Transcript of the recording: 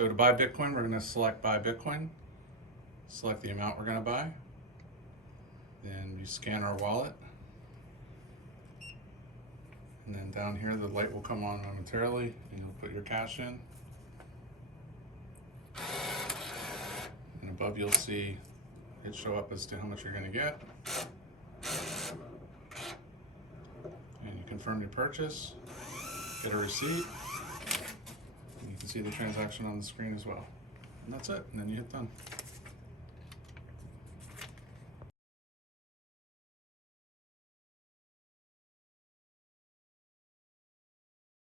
So to buy Bitcoin, we're going to select buy Bitcoin, select the amount we're going to buy, then you scan our wallet, and then down here the light will come on momentarily and you'll put your cash in, and above you'll see it show up as to how much you're going to get, and you confirm your purchase, get a receipt. You can see the transaction on the screen as well. And that's it, and then you hit done.